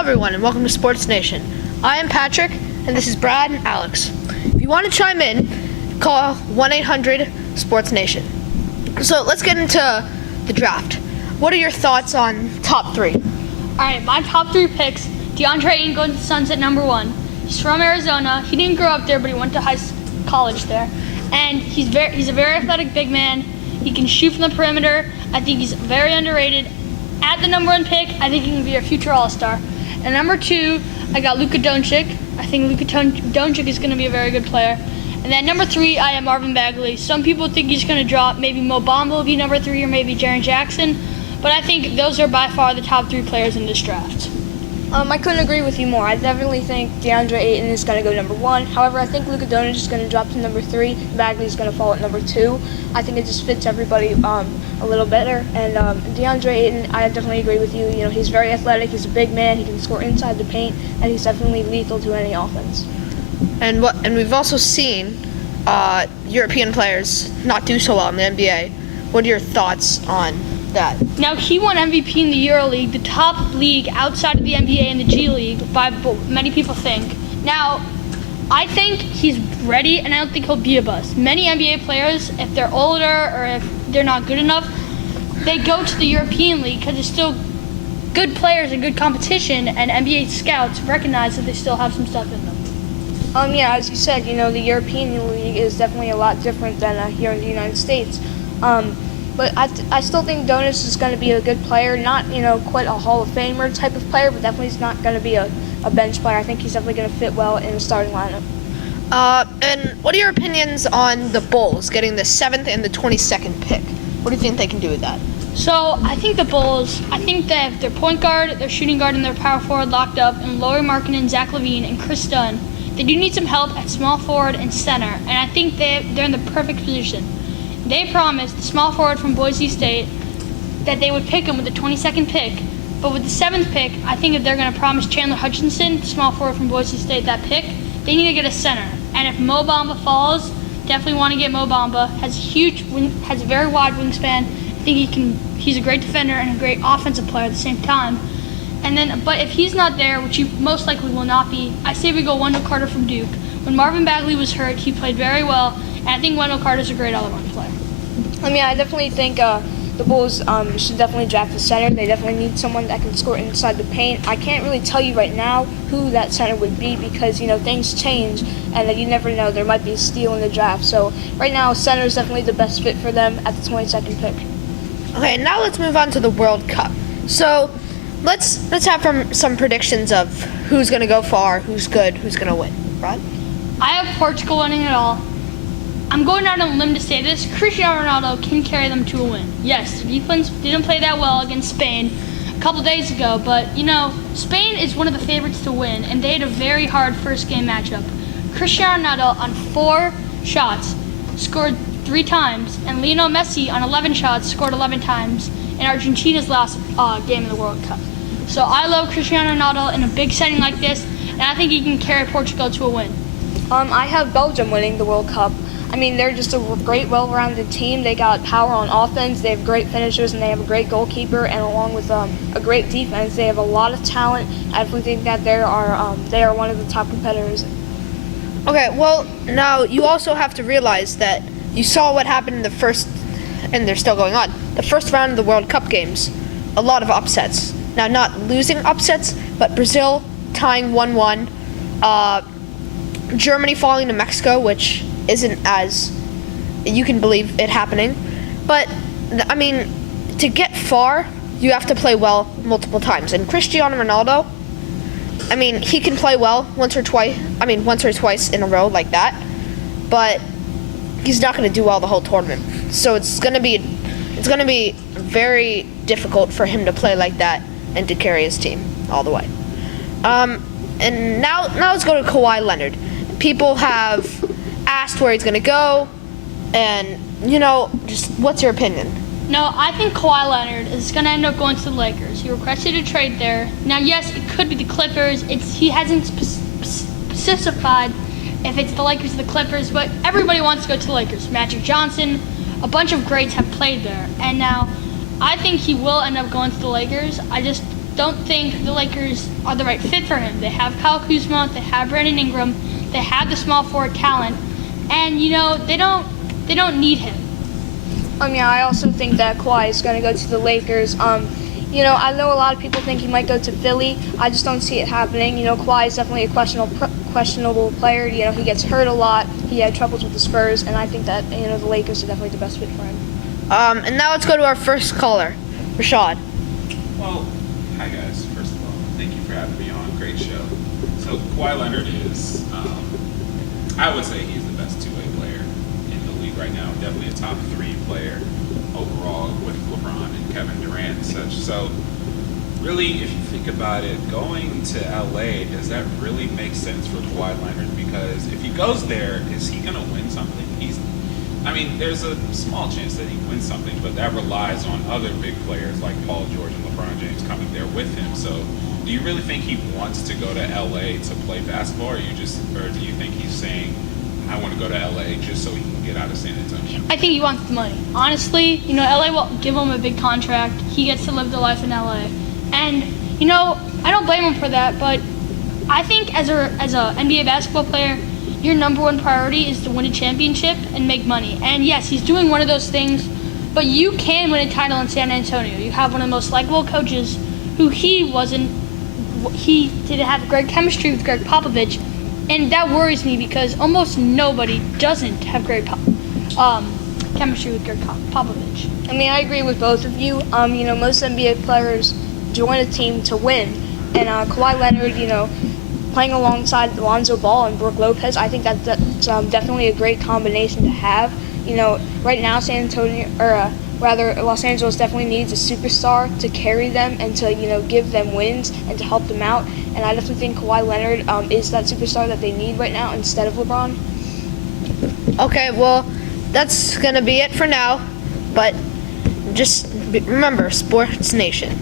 everyone, and welcome to Sports Nation. I am Patrick, and this is Brad and Alex. If you want to chime in, call 1-800-SPORTS-NATION. So let's get into the draft. What are your thoughts on top three? Alright, my top three picks, DeAndre Ayton going to the Suns at number 1. He's from Arizona. He didn't grow up there, but he went to college there. And he's a very athletic big man. He can shoot from the perimeter. I think he's very underrated. At the number 1 pick, I think he can be a future All-Star. And number 2, I got Luka Doncic. I think Luka Doncic is going to be a very good player. And then number 3, I have Marvin Bagley. Some people think he's going to drop. Maybe Mo Bamba will be number 3, or maybe Jaren Jackson. But I think those are by far the top 3 players in this draft. I couldn't agree with you more. I definitely think DeAndre Ayton is going to go number 1. However, I think Luka Doncic is going to drop to number 3. Bagley is going to fall at number 2. I think it just fits everybody a little better. And DeAndre Ayton, I definitely agree with you. You know, he's very athletic. He's a big man. He can score inside the paint, and he's definitely lethal to any offense. And we've also seen European players not do so well in the NBA. What are your thoughts on that? Now, he won MVP in the EuroLeague, the top league outside of the NBA and the G League, by many people think. Now, I think he's ready, and I don't think he'll be a bust. Many NBA players, if they're older or if they're not good enough, they go to the European League because there's still good players and good competition, and NBA scouts recognize that they still have some stuff in them. Yeah, as you said, you know, the European League is definitely a lot different than here in the United States. But I still think Doncic is going to be a good player, not, you know, quite a Hall of Famer type of player, but definitely he's not going to be a bench player. I think he's definitely going to fit well in the starting lineup. And what are your opinions on the Bulls getting the 7th and the 22nd pick? What do you think they can do with that? So I think the Bulls, I think they have their point guard, their shooting guard, and their power forward locked up, and Lauri Markkanen, Zach LaVine, and Chris Dunn. They do need some help at small forward and center, and I think they're in the perfect position. They promised the small forward from Boise State that they would pick him with the 22nd pick, but with the 7th pick, I think if they're going to promise Chandler Hutchinson, the small forward from Boise State, that pick, they need to get a center. And if Mo Bamba falls, definitely want to get Mo Bamba. Has a very wide wingspan. I think he's a great defender and a great offensive player at the same time. And then, but if he's not there, which he most likely will not be, I say we go Wendell Carter from Duke. When Marvin Bagley was hurt, he played very well, and I think Wendell Carter's a great all-around player. I mean, I definitely think the Bulls should definitely draft a center. They definitely need someone that can score inside the paint. I can't really tell you right now who that center would be because, you know, things change and that you never know. There might be a steal in the draft. So right now, center is definitely the best fit for them at the 22nd pick. Okay, now let's move on to the World Cup. So let's have some predictions of who's going to go far, who's good, who's going to win. Right? I have Portugal winning it all. I'm going out on a limb to say this. Cristiano Ronaldo can carry them to a win. Yes, the defense didn't play that well against Spain a couple days ago, but, you know, Spain is one of the favorites to win, and they had a very hard first game matchup. Cristiano Ronaldo on 4 shots scored 3 times, and Lionel Messi on 11 shots scored 11 times in Argentina's last game of the World Cup. So I love Cristiano Ronaldo in a big setting like this, and I think he can carry Portugal to a win. I have Belgium winning the World Cup. I mean, they're just a great, well-rounded team. They got power on offense, they have great finishers, and they have a great goalkeeper, and along with a great defense, they have a lot of talent. I definitely think that they are one of the top competitors. Okay, well, now you also have to realize that you saw what happened in the first, and they're still going on, the first round of the World Cup games. A lot of upsets. Now, not losing upsets, but Brazil tying 1-1, Germany falling to Mexico, which isn't as you can believe it happening. But, I mean, to get far, you have to play well multiple times. And Cristiano Ronaldo, I mean, he can play well once or twice in a row like that, but he's not going to do well the whole tournament. So it's going to be very difficult for him to play like that and to carry his team all the way. And now let's go to Kawhi Leonard. People have asked where he's going to go, and, you know, just what's your opinion? No, I think Kawhi Leonard is going to end up going to the Lakers. He requested a trade there. Now, yes, it could be the Clippers. He hasn't specified if it's the Lakers or the Clippers, but everybody wants to go to the Lakers. Magic Johnson, a bunch of greats have played there, and now I think he will end up going to the Lakers. I just don't think the Lakers are the right fit for him. They have Kyle Kuzma, they have Brandon Ingram, they have the small forward talent, and they don't need him. I also think that Kawhi is going to go to the Lakers. I know a lot of people think he might go to Philly. I just don't see it happening. Kawhi is definitely a questionable player. He gets hurt a lot. He had troubles with the Spurs, and I think that the Lakers are definitely the best fit for him. And now let's go to our first caller, Rashad. Well, hi guys. First of all, thank you for having me on. Great show. So Kawhi Leonard is, I would say he's the best two-way player in the league right now. Definitely a top 3 player overall with LeBron and Kevin Durant and such. So really, if you think about it, going to LA, does that really make sense for Kawhi Leonard? Because if he goes there, is he going to win something? There's a small chance that he wins something, but that relies on other big players like Paul George and LeBron James coming there with him. So do you really think he wants to go to LA to play basketball, or do you think he's saying, I want to go to LA just so he can get out of San Antonio? I think he wants the money. Honestly, LA will give him a big contract. He gets to live the life in LA. And, I don't blame him for that, but I think as a NBA basketball player, your number one priority is to win a championship and make money. And yes, he's doing one of those things, but you can win a title in San Antonio. You have one of the most likable coaches who he didn't have great chemistry with Greg Popovich. And that worries me because almost nobody doesn't have great chemistry with Greg Popovich. I agree with both of you. Most NBA players join a team to win. And Kawhi Leonard, playing alongside Lonzo Ball and Brook Lopez, I think that's definitely a great combination to have. Right now Los Angeles definitely needs a superstar to carry them and to, give them wins and to help them out. And I definitely think Kawhi Leonard is that superstar that they need right now instead of LeBron. Okay, well, that's going to be it for now. But just remember, Sports Nation.